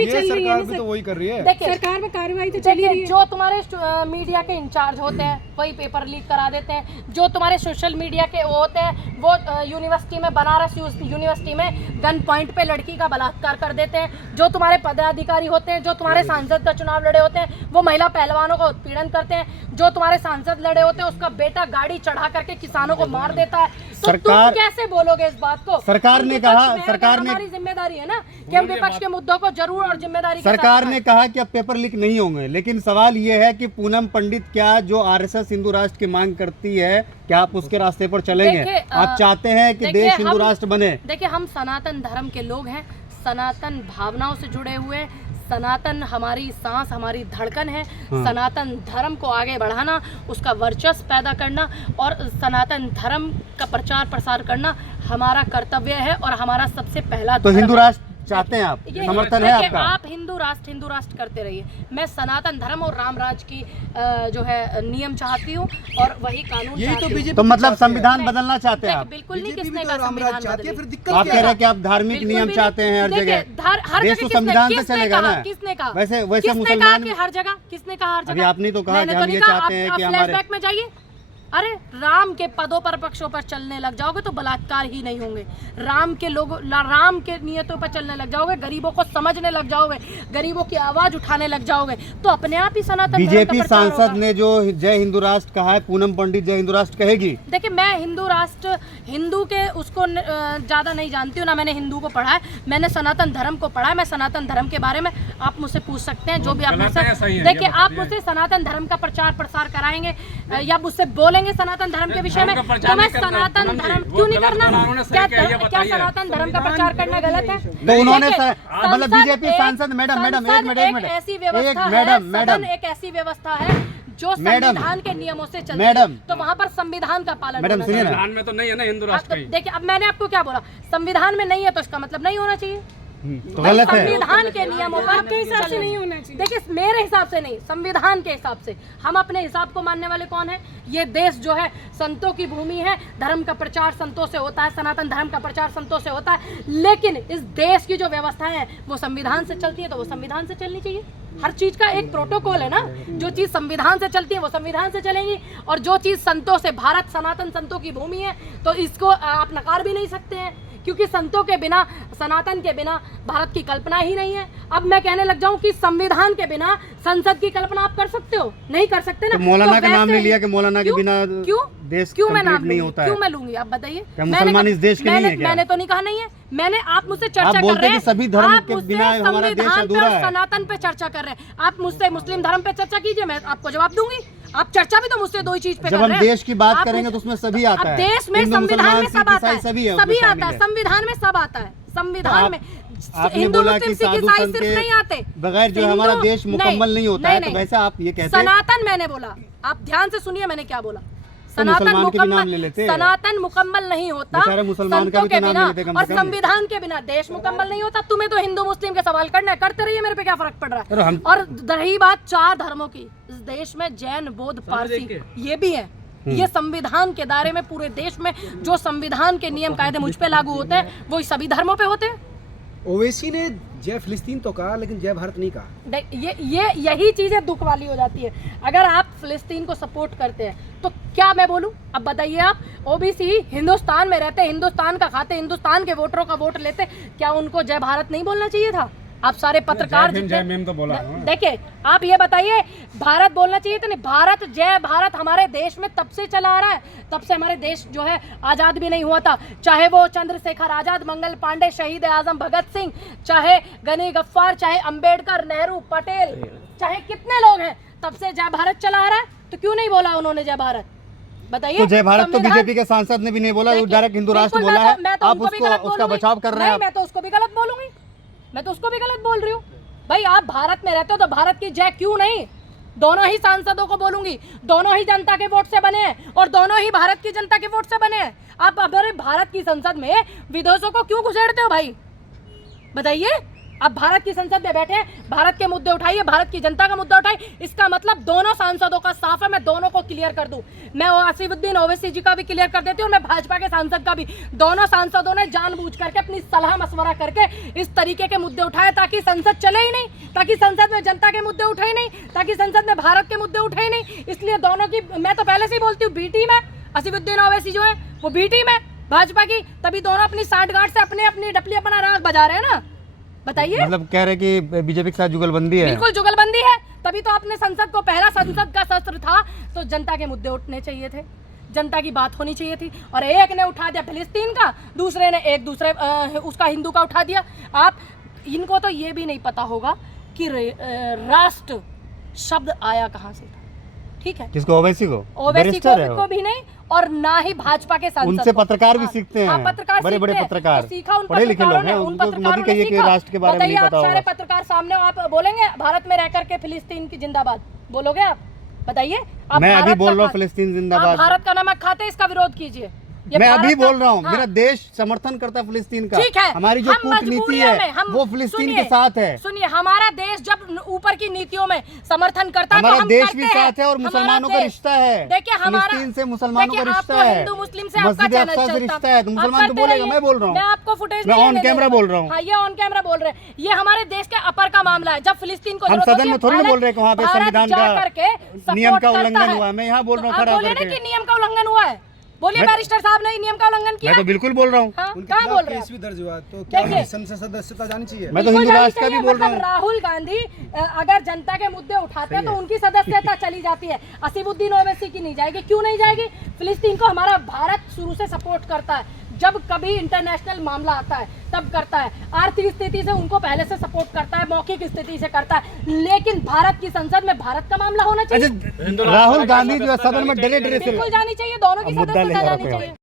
भी चल रही है, सरकार भी तो वही कर रही है। देखिए सरकार में कार्रवाई तो चली रही है। जो तुम्हारे मीडिया के इंचार्ज होते हैं वही पेपर लीक करा देते हैं, जो तुम्हारे सोशल मीडिया के वो होते हैं वो यूनिवर्सिटी में, बनारस यूनिवर्सिटी में गन पॉइंट पे लड़की का बलात्कार कर देते हैं, जो तुम्हारे पदाधिकारी होते हैं, जो तुम्हारे सांसद का चुनाव लड़े होते हैं वो महिला पहलवानों का उत्पीड़न करते हैं, जो तुम्हारे सांसद लड़े होते हैं उसका बेटा गाड़ी चढ़ा करके किसानों को मार देता है। तो सरकार तुम कैसे बोलोगे इस बात को? सरकार ने कहा, सरकार ने, हमारी जिम्मेदारी है ना कि हम विपक्ष के मुद्दों को जरूर और जिम्मेदारी सरकार ने कहा कि अब पेपर लीक नहीं होंगे, लेकिन सवाल ये है कि पूनम पंडित क्या जो आरएसएस हिंदू राष्ट्र की मांग करती है, क्या आप उसके रास्ते पर चलेंगे? आप चाहते हैं कि देश हिंदू राष्ट्र बने? देखिए, हम सनातन धर्म के लोग हैं, सनातन भावनाओं से जुड़े हुए, सनातन हमारी सांस, हमारी धड़कन है। सनातन धर्म को आगे बढ़ाना, उसका वर्चस्व पैदा करना और सनातन धर्म का प्रचार प्रसार करना हमारा कर्तव्य है और हमारा सबसे पहला। तो हिंदू राष्ट्र चाहते हैं आप, समर्थन है आपका? आप हिंदू राष्ट्र करते रहिए। मैं सनातन धर्म और राम राज की जो है नियम चाहती हूँ और वही कानून चाहती हूँ। तो मतलब संविधान बदलना चाहते हैं आप? बिल्कुल नहीं, किसने कहा संविधान बदले? आप कह रहे हैं कि आप धार्मिक नियम चाहते हैं हर जगह, देश तो संविधान से चलेगा ना? किसने कहा? वैसे मुसलमान हर जगह, किसने कहा हर जगह? अभी आपने तो कहा कि हम ये चाहते हैं कि हमारे फ्लैशबैक में जाइए। अरे राम के पदों पर पक्षों पर चलने लग जाओगे तो बलात्कार ही नहीं होंगे। राम के लोगों, राम के नियतों पर चलने लग जाओगे, गरीबों को समझने लग जाओगे, गरीबों की आवाज उठाने लग जाओगे, तो अपने आप ही सनातन धर्म का बीजेपी प्रचार होगा। सांसद ने जो जय हिंदू राष्ट्र कहा है, पूनम पंडित जय हिंदू राष्ट्र कहेगी? देखिए, मैं हिंदू के उसको ज्यादा नहीं जानती हूँ, ना मैंने हिंदू को पढ़ा है, मैंने सनातन धर्म को पढ़ा है। मैं सनातन धर्म के बारे में आप मुझसे पूछ सकते हैं जो भी आप मुझसे, देखिए आप मुझसे सनातन धर्म का प्रचार प्रसार कराएंगे या मुझसे बोलेंगे सनातन धर्म के विषय में, तो मैं सनातन धर्म क्यों नहीं करना? क्या सनातन धर्म का प्रचार करना गलत है? तो उन्होंने मतलब बीजेपी सांसद, मैडम एक मिनट, ऐसी व्यवस्था है, एक ऐसी व्यवस्था है जो संविधान के नियमों से चलती है, तो वहाँ पर संविधान का पालन मैडम सुनिए ना, संविधान में तो नहीं है ना हिंदू राष्ट्र का। देखिए, अब मैंने आपको क्या बोला, संविधान में नहीं है तो इसका मतलब नहीं होना चाहिए। तो गलत है। संविधान के नियमों पर आपके हिसाब से नहीं होना चाहिए। देखिए, मेरे हिसाब से नहीं, संविधान के हिसाब से। हम अपने हिसाब को मानने वाले कौन है? ये देश जो है संतों की भूमि है, धर्म का प्रचार संतों से होता है, सनातन धर्म का प्रचार संतों से होता है, लेकिन इस देश की जो व्यवस्थाएं हैं वो संविधान से चलती है, तो वो संविधान से चलनी चाहिए। हर चीज का एक प्रोटोकॉल है ना, जो चीज संविधान से चलती है वो संविधान से चलेंगी, और जो चीज संतों से, भारत सनातन संतों की भूमि है, तो इसको आप नकार भी नहीं सकते हैं, क्योंकि संतों के बिना, सनातन के बिना भारत की कल्पना ही नहीं है। अब मैं कहने लग जाऊं कि संविधान के बिना संसद की कल्पना आप कर सकते हो? नहीं कर सकते ना। तो मौलाना का नाम नहीं लिया कि मौलाना के बिना देश क्यों मैं नाम नहीं होता है? क्यों मैं लूंगी? आप बताइए। मुसलमान इस देश के नहीं है क्या? मैंने तो नहीं कहा नहीं है, मैंने, आप मुझसे चर्चा आप कर बोलते रहे हैं, कि सभी धर्म के बिना हमारा देश अधूरा है। सनातन पे चर्चा कर रहे हैं, आप मुझसे मुस्लिम धर्म पे चर्चा कीजिए, मैं आपको जवाब दूंगी। आप चर्चा भी तो मुझसे दो ही चीज पे कर रहे हैं। जब हम देश की बात करेंगे तो उसमें सभी आता है, देश में संविधान में सब आता है, सभी आता है, संविधान में सब आता है, संविधान में। आपने बोला कि साधु संत के बगैर जो हमारा देश मुकम्मल नहीं होता है, तो वैसे आप ये कहते हैं? सनातन मैंने बोला, आप ध्यान से सुनिए मैंने क्या बोला। सनातन मुकम्मल नहीं होता संतों के बिना, और संविधान के बिना देश मुकम्मल नहीं होता। तुम्हें तो हिंदू मुस्लिम के सवाल करना है, करते रहिए, मेरे पे क्या फर्क पड़ रहा है। और रही बात 4 धर्मों की, इस देश में जैन, बौद्ध, पारसी ये भी है। ये संविधान के दायरे में, पूरे देश में जो संविधान के नियम कायदे मुझ पे लागू होते हैं वो सभी धर्मों पे होते हैं। ओवैसी ने जय फिलिस्तीन तो कहा, लेकिन जय भारत नहीं कहा। यही चीजें दुख वाली हो जाती है। अगर आप फिलिस्तीन को सपोर्ट करते हैं तो क्या मैं बोलूं? अब बताइए, आप ओबीसी हिंदुस्तान में रहते, हिंदुस्तान का खाते, हिंदुस्तान के वोटरों का वोट लेते, क्या उनको जय भारत नहीं बोलना चाहिए था? आप सारे पत्रकार तो बोला। देखिए, आप ये बताइए, भारत बोलना चाहिए था? नहीं, भारत, जय भारत हमारे देश में तब से चला आ रहा है, तब से हमारे देश जो है आजाद भी नहीं हुआ था। चाहे वो चंद्रशेखर आजाद, मंगल पांडे, शहीद आजम भगत सिंह, चाहे गनी गफ्फार, चाहे अंबेडकर, नेहरू, पटेल, चाहे कितने लोग हैं, तब से जय भारत चला आ रहा है। तो क्यों नहीं बोला उन्होंने जय भारत? बताइए। तो जय भारत तो बीजेपी के सांसद ने भी नहीं बोला, डायरेक्ट हिंदू राष्ट्र बोला है। आप उसका बचाव कर रहे हैं। मैं तो उसको भी गलत बोलूंगी, मैं तो उसको भी गलत बोल रही हूँ। भाई, आप भारत में रहते हो तो भारत की जय क्यों नहीं? दोनों ही सांसदों को बोलूंगी, दोनों ही जनता के वोट से बने हैं और दोनों ही भारत की जनता के वोट से बने हैं। आप अगर भारत की संसद में विदेशों को क्यों घुसेड़ते हो भाई? बताइए, अब भारत की संसद में बैठे हैं, भारत के मुद्दे उठाइए, भारत की जनता का मुद्दा उठाइए। इसका मतलब दोनों सांसदों का साफ है, मैं दोनों को क्लियर कर दूं। मैं असीमुद्दीन ओवैसी जी का भी क्लियर कर देती हूँ और मैं भाजपा के सांसद का भी। दोनों सांसदों ने जानबूझ करके अपनी सलाह मशवरा करके इस तरीके के मुद्दे उठाए ताकि संसद चले ही नहीं, ताकि संसद में जनता के मुद्दे उठे ही नहीं, ताकि संसद में भारत के मुद्दे उठे ही नहीं। इसलिए दोनों की मैं तो पहले से ही बोलती हूँ बी टीम है, असीमुद्दीन ओवैसी जो है वो बी टीम है भाजपा की, तभी दोनों अपनी साठगांठ से अपनी डपली अपना राग बजा रहे हैं ना। बताइए, मतलब कह रहे कि बीजेपी के साथ जुगलबंदी है। बिल्कुल जुगलबंदी है, तभी तो अपने संसद को पहला संसद का सत्र था तो जनता के मुद्दे उठने चाहिए थे, जनता की बात होनी चाहिए थी। और एक ने उठा दिया फिलिस्तीन का, दूसरे ने एक दूसरे उसका हिंदू का उठा दिया। आप इनको तो ये भी नहीं पता होगा कि राष्ट्र शब्द आया कहाँ से था, ठीक है? किसको? ओवैसी को? ओवैसी को भी नहीं और ना ही भाजपा के सांसद। उनसे पत्रकार भी सीखते हैं, पत्रकार बड़े-बड़े पत्रकार, सीखा उन पढ़े लिखे लोग हैं। उन उनको पत्रकारों मोदी कहिए कि राष्ट्र के बारे में नहीं पता होगा। सारे होगा। पत्रकार सामने हो, आप बोलेंगे भारत में रह करके फिलिस्तीन की जिंदाबाद बोलोगे आप? बताइए। मैं अभी बोल रहा हूँ फिलिस्तीन जिंदाबाद। भारत का नमक खाते, इसका विरोध कीजिए। मैं अभी बोल रहा हूँ, मेरा देश समर्थन करता है फिलिस्तीन का। ठीक है, हमारी जो कूटनीति है वो फिलिस्तीन के साथ है। सुनिए, हमारा देश जब ऊपर की नीतियों में समर्थन करता है, हमारा देश भी साथ है और मुसलमानों का रिश्ता है। देखिए, हमारा फिलिस्तीन से मुसलमानों का रिश्ता है, हिंदू मुस्लिम से आपका मस्जिद चैनल अक्सा से चलता रिश्ता है। तो मुसलमान तो बोलेगा, मैं बोल रहा हूँ, मैं आपको फुटेज मैं ऑन कैमरा बोल रहा हूँ। हाँ, ये ऑन कैमरा बोल रहे हैं। ये हमारे देश के अपर का मामला है। जब फिलिस्तीन को हम सदन में थोड़ी ना बोल रहे हैं वहाँ पे संविधान का नियम का उल्लंघन हुआ। मैं यहाँ बोल रहा हूँ खड़ा होकर के। नियम का उल्लंघन हुआ है, बोलिए बैरिस्टर साहब ने नियम का उल्लंघन किया। मैं तो बिल्कुल बोल रहा हूँ। कहाँ बोल रहे हैं? केस भी दर्ज हुआ, तो क्या संसद सदस्यता जानी चाहिए? मैं तो हिंदू राष्ट्र का भी बोल रहा हूँ। राहुल गांधी अगर जनता के मुद्दे उठाते हैं तो उनकी सदस्यता चली जाती है, असीमुद्दीन ओवैसी की नहीं जाएगी। क्यों नहीं जाएगी? फिलिस्तीन को हमारा भारत शुरू से सपोर्ट करता है, जब कभी इंटरनेशनल मामला आता है तब करता है। आर्थिक स्थिति से उनको पहले से सपोर्ट करता है, मौखिक स्थिति से करता है, लेकिन भारत की संसद में भारत का मामला होना चाहिए। राहुल गांधी जो है सदन में डरे से बिल्कुल जानी चाहिए, दोनों की सदस्यता जानी चाहिए।